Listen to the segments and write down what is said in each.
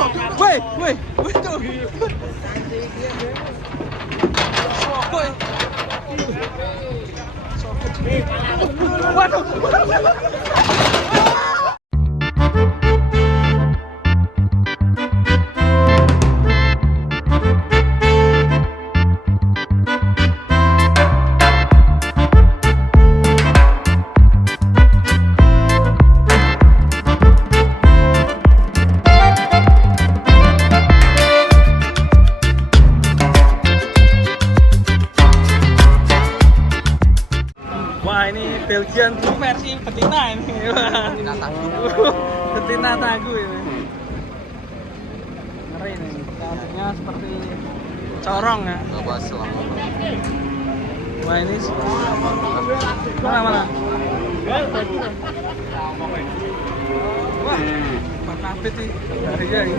Woi, woi, woi tuh. Woi. Waduh. Wah, ini Belgian Blue versi betina ini. Betina tagu ini. Ngeri nih. Cantiknya seperti corong ya. Wah, ini mana? Wah, warna abit nih. Dari ya ini.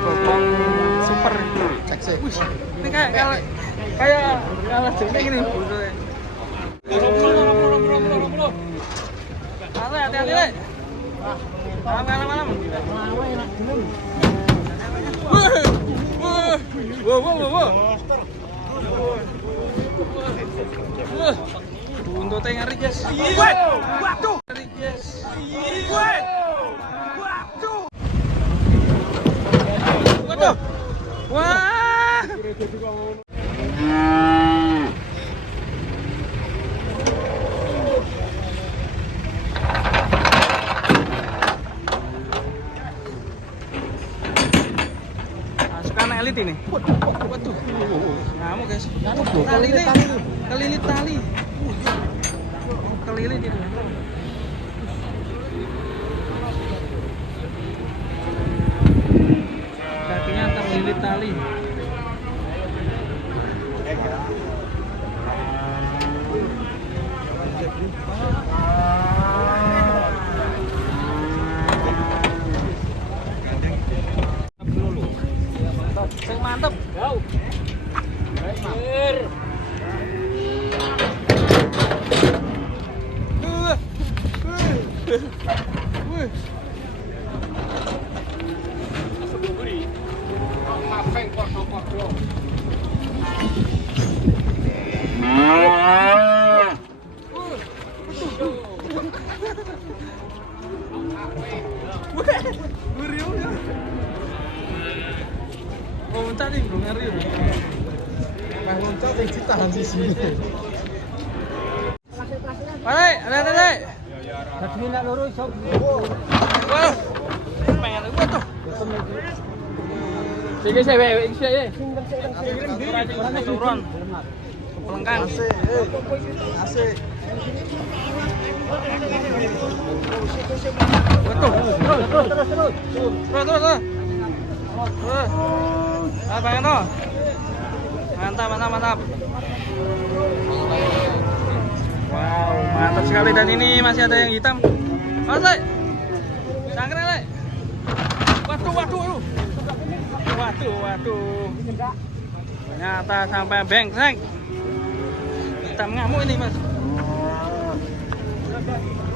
Bopong super. Ini kayak kalau jadi gini. Hati-hati, Le. Malam. Wow. Buntutnya ngeri, guys. Waduh. Ngeri, guys. Waduh. Wah. Masukkan elit ini. Waduh. Ngamuk, guys. Kelilit tali. Kelilit itu. Kakinya terlilit tali. Mantap. Oh, loncat nih, belum ngeri. Pas loncat yang ditahan sisi. Balik, ada. Tapi nak lurus, sob. Wah. Pengen gua tuh. Sige, iki saya. Orangnya turun. Pelengkang. Asik. Betul. Terus. Bang Eno. Mantap. Wow, mantap sekali, dan ini masih ada yang hitam. Masuk. Sangkre, Le. Waduh. Ternyata sampai bengseng. Hitam ngamuk ini, Mas.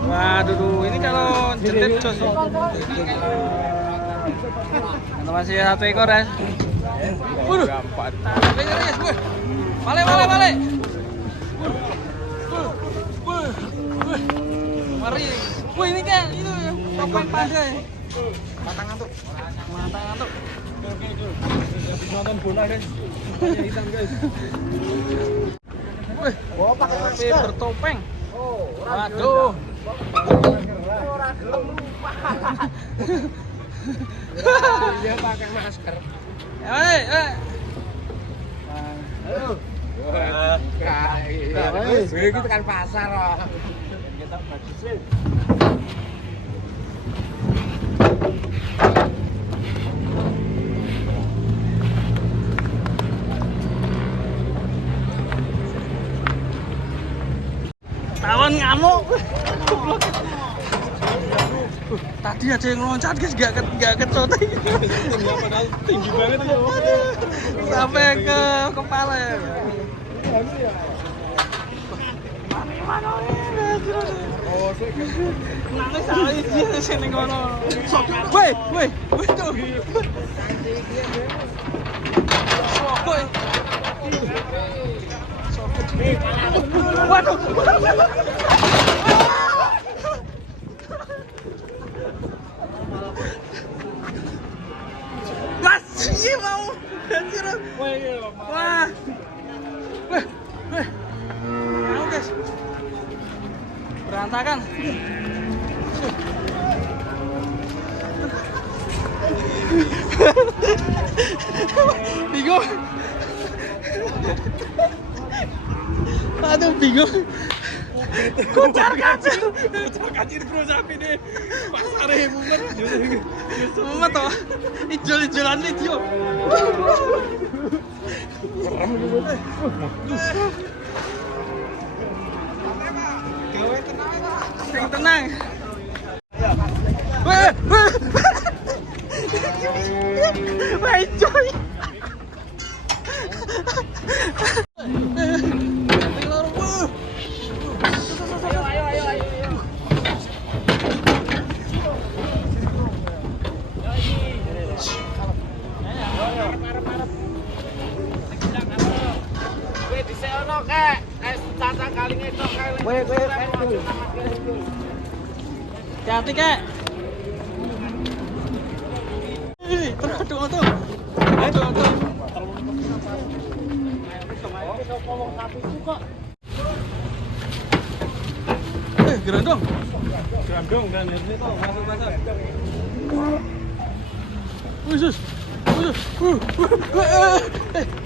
Waduh, ini kalau jedet jos. Masih satu ekor, guys. Waduh. Tapi ngeri, guys. Balik. Mari. Wih, ini kan itu topeng pandai. Mata ngantuk. Nonton bola, guys. Hitam, guys. Wih, pakai masker bertopeng. Waduh. Dia pakai masker. Kita kan pasar loh. Kita bagusin. Tawon ngamuk. Tadi aja yang loncat, guys, gak kecot. Tinggi banget ya. Sampai ke kepala ya. Nangis salah iki sing ning kono. Woi tuh. Woi. Waduh. Masih mau. Anjir. Wah. Weh. Mau guys. Berantakan. Bingung. Aduh bingung. Kocar kacir bro sapi deh. Pasare mumet. Mumet toh. Ijol-ijolan video. Sing tenang. Weh. Coy. Hati kek. Terus tuh. Gerandong dan ini tuh masuk. Usus.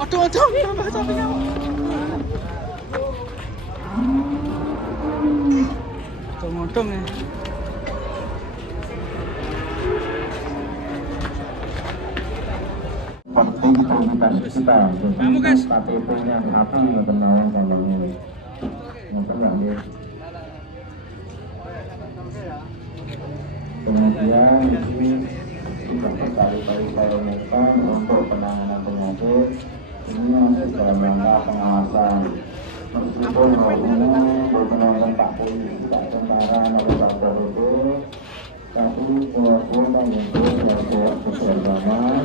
Aduh, tambah sapinya. Motong ya. Penting identitas kita. Kamu guys. KTP-nya satu kenalan kalengnya. Mungkin nggak dia. Kemudian di sini kita berkali-kali menekan untuk penanganan penyakit. Ini masih dalam rangka pengawasan. Meskipun umum berkenaan Pak Polisi, Pak Tentara, atau Pak Polisi, tapi walaupun untuk bersama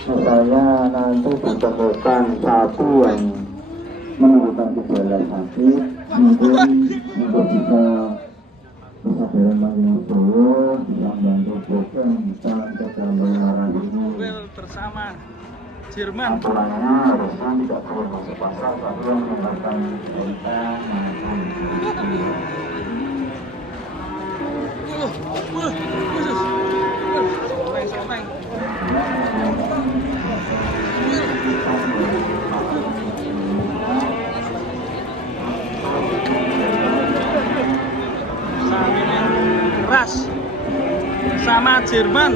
supaya nanti ditemukan satu yang menunjukkan gejala sakit, mungkin untuk bisa bermain dulu, yang bantu program bisa menjaga penularan ini. Bersama Jerman. Aturannya harusnya tidak perlu masuk pasar, tapi yang menerapkan kita maupun Someng. Keras sama Jerman.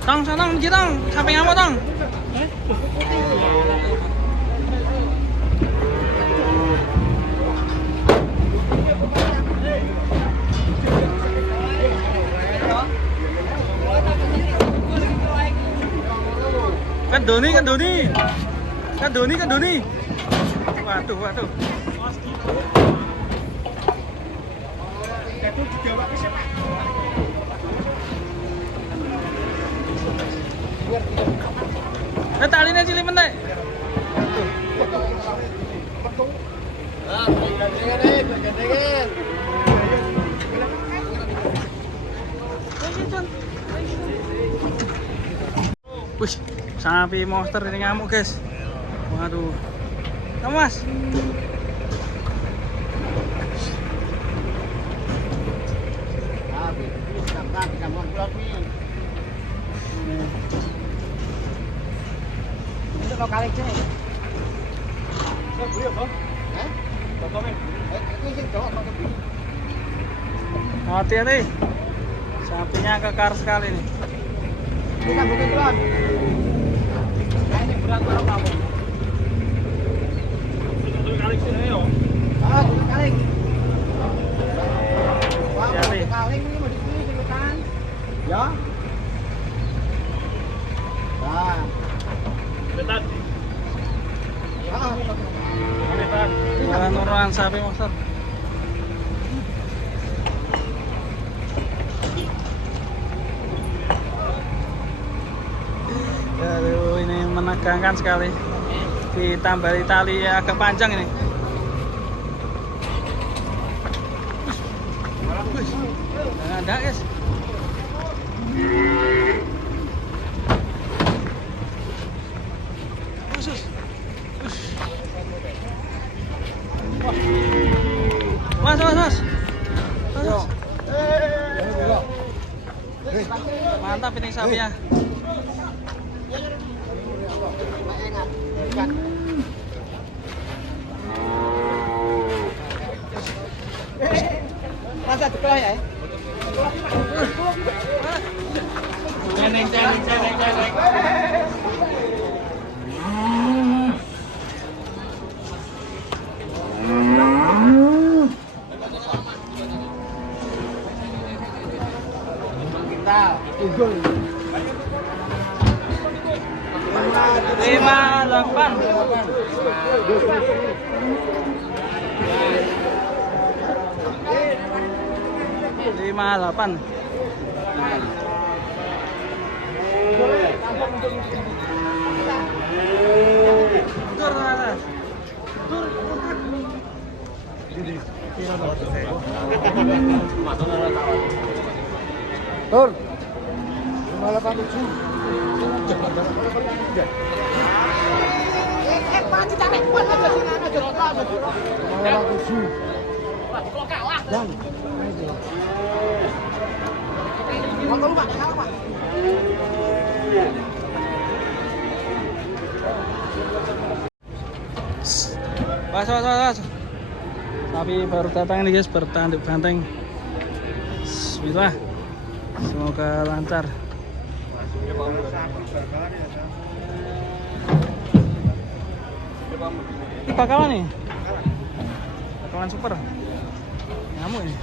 Tong, samping kamu tong. Kan Doni. Waduh. Talinya cilik meneh. Wih, sapi monster ini ngamuk guys. Waduh. Kamu mas? Lokal aja nih. Hati-hati. Sapinya kekar sekali nih. Kita bukan berat. Nah, ini berat barang kamu. Kali sini yo. Kali. Wah, kali ini mau di sini kan. Ya. Nah. Betat. Nurunan sapi monster. menegangkan sekali. Ditambah tali agak panjang ini. Nah, ada guys. Usus. Mas. Mantap ini sapinya. Masa sekolah ya? Ceneng. Kita unggul. 58. Mundur, Mas. Tur. 587. Pasti capek kuat aja sih aja rata aja. 587. Kalau kalah. Dan. Motor Pak, kalah Pak. Was. Sapi baru datang nih guys, bertanduk banteng. Bismillah. Semoga lancar. Ini bakalan nih. Bakalan super. Nyamuk ini.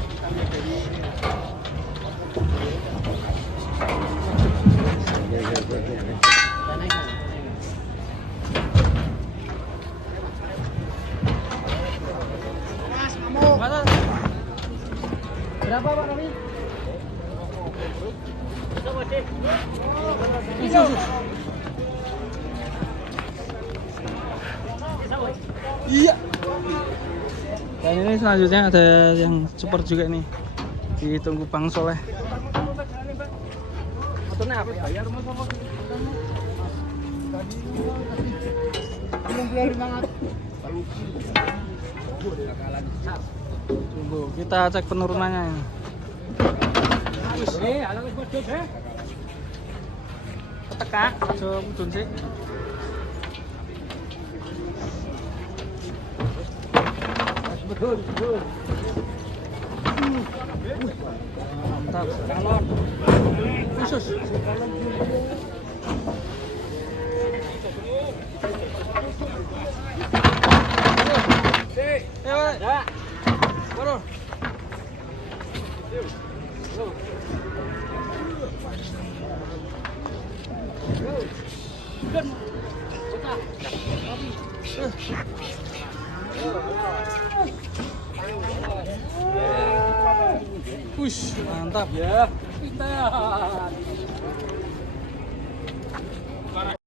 Berapa Pak Rami? Iya. Dan ini selanjutnya ada yang super juga nih. Ditunggu Bang Soleh. Motornya apa? Bayar rumah sama. Tunggu, kita cek penurunannya. Tekak, coba mudun sih. Betul. Mantap. Khusus. Ya. Waduh. Wush, mantap ya.